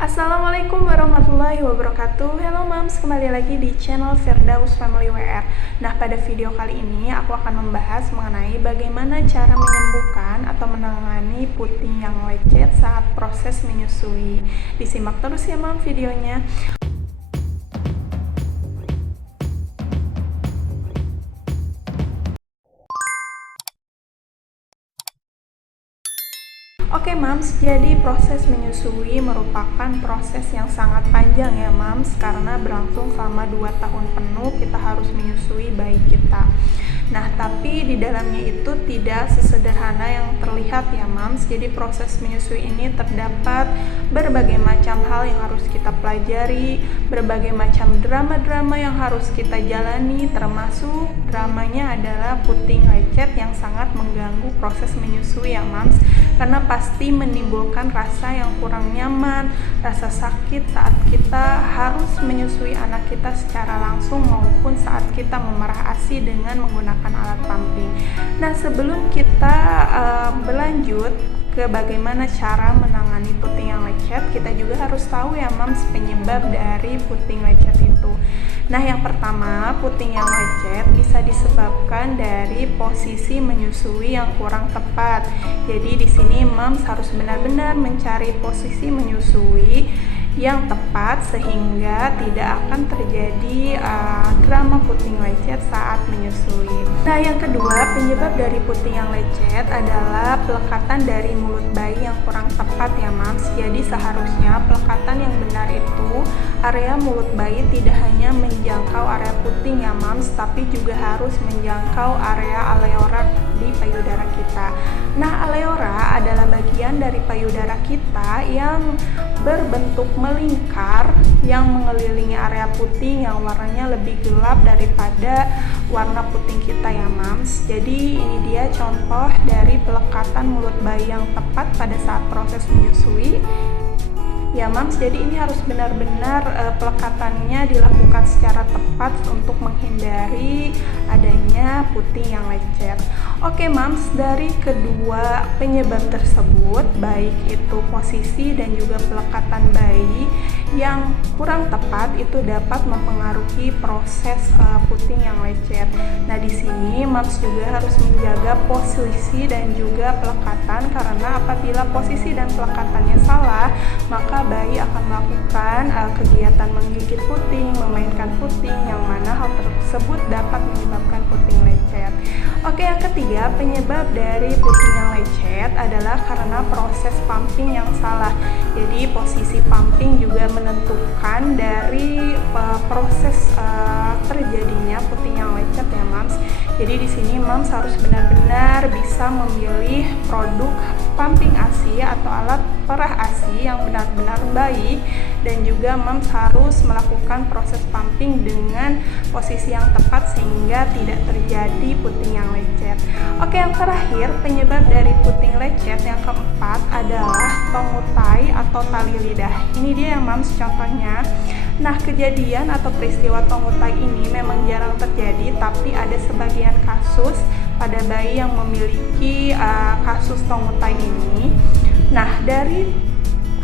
Assalamualaikum warahmatullahi wabarakatuh. Hello moms, kembali lagi di channel Firdaus Family WR. Nah, pada video kali ini aku akan membahas mengenai bagaimana cara menyembuhkan atau menangani puting yang lecet saat proses menyusui. Disimak terus ya mom videonya. Oke mams, jadi proses menyusui merupakan proses yang sangat panjang ya mams, karena berlangsung selama 2 tahun penuh kita harus menyusui bayi kita. Nah, tapi di dalamnya itu tidak sesederhana yang terlihat ya mams. Jadi proses menyusui ini terdapat berbagai macam hal yang harus kita pelajari, berbagai macam drama-drama yang harus kita jalani, termasuk dramanya adalah puting lecet yang sangat mengganggu proses menyusui ya mams, karena pasti menimbulkan rasa yang kurang nyaman, rasa sakit saat kita harus menyusui anak kita secara langsung maupun saat kita memerah ASI dengan menggunakan alat pumping. Nah, sebelum kita berlanjut ke bagaimana cara menangani puting yang lecet, kita juga harus tahu ya mams penyebab dari puting lecet itu. Nah, yang pertama, puting yang lecet bisa disebabkan dari posisi menyusui yang kurang tepat. Jadi di sini mams harus benar-benar mencari posisi menyusui yang tepat sehingga tidak akan terjadi drama puting lecet saat menyusui. Nah, yang kedua, penyebab dari puting yang lecet adalah pelekatan dari mulut bayi yang kurang tepat ya mams. Jadi seharusnya pelekatan yang benar itu area mulut bayi tidak hanya menjangkau area puting ya mams, tapi juga harus menjangkau area alveolar di payudara kita. Nah, alveola adalah bagian dari payudara kita yang berbentuk melingkar yang mengelilingi area puting yang warnanya lebih gelap daripada warna puting kita ya mams. Jadi ini dia contoh dari pelekatan mulut bayi yang tepat pada saat proses menyusui ya mams. Jadi ini harus benar-benar pelekatannya dilakukan secara tepat untuk menghindari adanya puting yang lecet. Oke mams, dari kedua penyebab tersebut, baik itu posisi dan juga pelekatan bayi yang kurang tepat, itu dapat mempengaruhi proses puting yang lecet. Nah, di sini mams juga harus menjaga posisi dan juga pelekatan, karena apabila posisi dan pelekatannya salah, maka bayi akan melakukan kegiatan menggigit puting, memainkan puting, yang mana hal tersebut dapat menyebabkan puting lecet. Oke, yang ketiga, penyebab dari puting yang lecet adalah karena proses pumping yang salah. Jadi posisi pumping juga menentukan dari proses terjadinya puting yang lecet ya mams. Jadi di sini mams harus benar-benar bisa memilih produk pumping ASI atau alat perah ASI yang benar-benar baik, dan juga mams harus melakukan proses pumping dengan posisi yang tepat sehingga tidak terjadi puting yang lecet. Oke, yang terakhir, penyebab dari puting lecet yang keempat adalah tongutai atau tali lidah. Ini dia yang mams contohnya. Nah, kejadian atau peristiwa tongutai ini memang jarang terjadi, tapi ada sebagian kasus pada bayi yang memiliki kasus tongutai ini. Nah, dari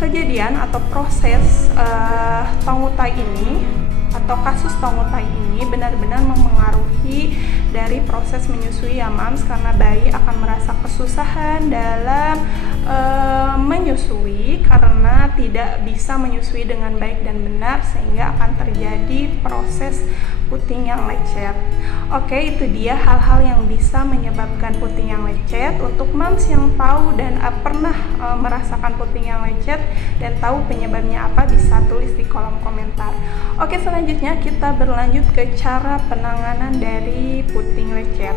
kejadian atau proses tongutai ini atau kasus tongutai ini benar-benar mempengaruhi dari proses menyusui ya mams, karena bayi akan merasa kesusahan dalam menyusui karena tidak bisa menyusui dengan baik dan benar, sehingga akan terjadi proses puting yang lecet. Oke, itu dia hal-hal yang bisa menyebabkan puting yang lecet. Untuk mams yang tahu dan pernah merasakan puting yang lecet dan tahu penyebabnya apa, bisa tulis di kolom komentar. Oke, selanjutnya kita berlanjut ke cara penanganan dari puting lecet.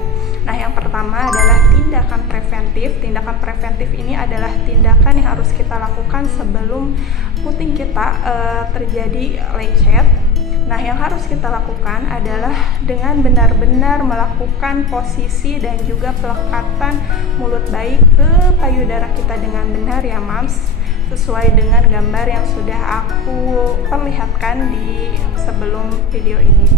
Nah, yang pertama adalah tindakan preventif. Tindakan preventif ini adalah tindakan yang harus kita lakukan sebelum puting kita terjadi lecet. Nah, yang harus kita lakukan adalah dengan benar-benar melakukan posisi dan juga pelekatan mulut bayi ke payudara kita dengan benar ya mams, sesuai dengan gambar yang sudah aku perlihatkan di sebelum video ini.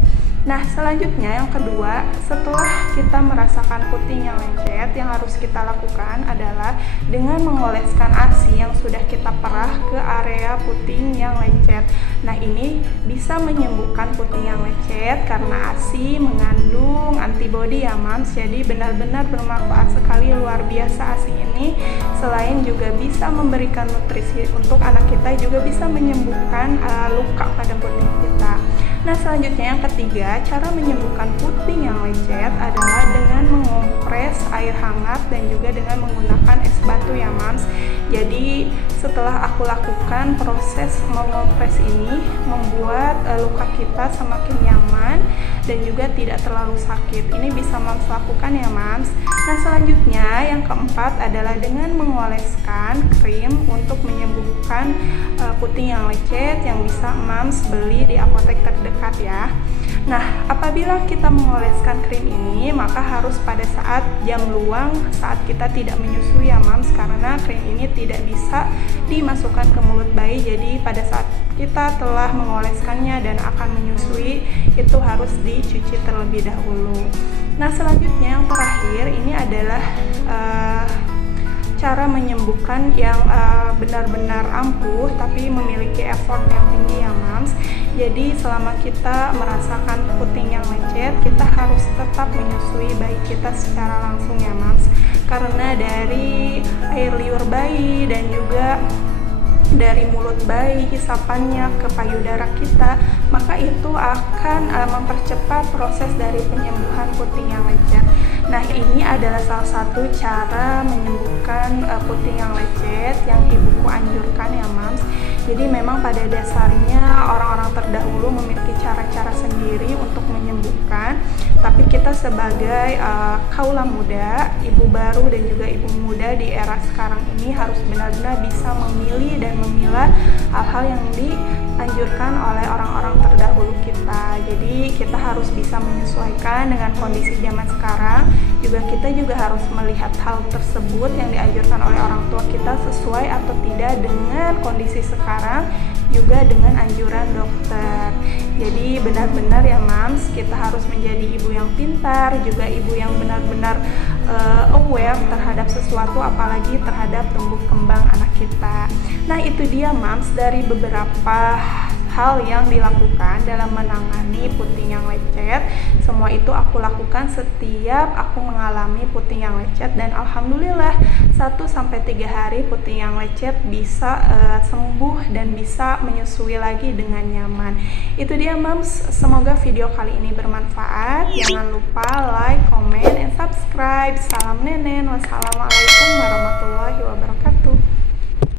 Nah, selanjutnya yang kedua, setelah kita merasakan puting yang lecet, yang harus kita lakukan adalah dengan mengoleskan ASI yang sudah kita perah ke area puting yang lecet. Nah, ini bisa menyembuhkan puting yang lecet karena ASI mengandung antibodi ya Mams. Jadi benar-benar bermanfaat sekali, luar biasa ASI ini. Selain juga bisa memberikan nutrisi untuk anak kita, juga bisa menyembuhkan luka pada puting kita. Nah, selanjutnya yang ketiga, cara menyembuhkan puting yang lecet adalah dengan mengompres air hangat dan juga dengan menggunakan es batu ya Mams. Jadi setelah aku lakukan proses mengompres ini membuat luka kita semakin nyaman dan juga tidak terlalu sakit. Ini bisa Mams lakukan ya Mams. Nah, selanjutnya yang keempat adalah dengan mengoleskan krim untuk menyembuhkan puting yang lecet yang bisa Mams beli di apotek terdekat ya. Nah, apabila kita mengoleskan krim ini, maka harus pada saat jam luang, saat kita tidak menyusui ya Mams, karena krim ini tidak bisa dimasukkan ke mulut bayi. Jadi pada saat kita telah mengoleskannya dan akan menyusui, itu harus dicuci terlebih dahulu. Nah, selanjutnya yang terakhir ini adalah cara menyembuhkan yang benar-benar ampuh tapi memiliki effort yang tinggi ya Mams. Jadi selama kita merasakan puting yang lecet, kita harus tetap menyusui bayi kita secara langsung ya Mams. Karena dari air liur bayi dan juga dari mulut bayi, hisapannya ke payudara kita, maka itu akan mempercepat proses dari penyembuhan puting yang lecet. Nah, ini adalah salah satu cara menyembuhkan puting yang lecet yang ibuku anjurkan ya Mams. Jadi memang pada dasarnya orang-orang terdahulu memiliki cara-cara sendiri untuk menyembuhkan, tapi kita sebagai kaula muda, ibu baru dan juga ibu muda di era sekarang ini harus benar-benar bisa memilih dan memilah hal-hal yang dianjurkan oleh orang-orang terdahulu kita. Jadi kita harus bisa menyesuaikan dengan kondisi zaman sekarang. Kita juga harus melihat hal tersebut yang dianjurkan oleh orang tua kita sesuai atau tidak dengan kondisi sekarang, juga dengan anjuran dokter. Jadi benar-benar ya Mams, kita harus menjadi ibu yang pintar, juga ibu yang benar-benar aware terhadap sesuatu, apalagi terhadap tumbuh kembang anak kita. Nah, itu dia Mams dari beberapa hal yang dilakukan dalam menangani puting yang lecet. Semua itu aku lakukan setiap aku mengalami puting yang lecet, dan alhamdulillah 1-3 hari puting yang lecet bisa sembuh dan bisa menyusui lagi dengan nyaman. Itu dia Mams, semoga video kali ini bermanfaat. Jangan lupa like, comment, and subscribe. Salam nenen, wassalamualaikum warahmatullahi wabarakatuh.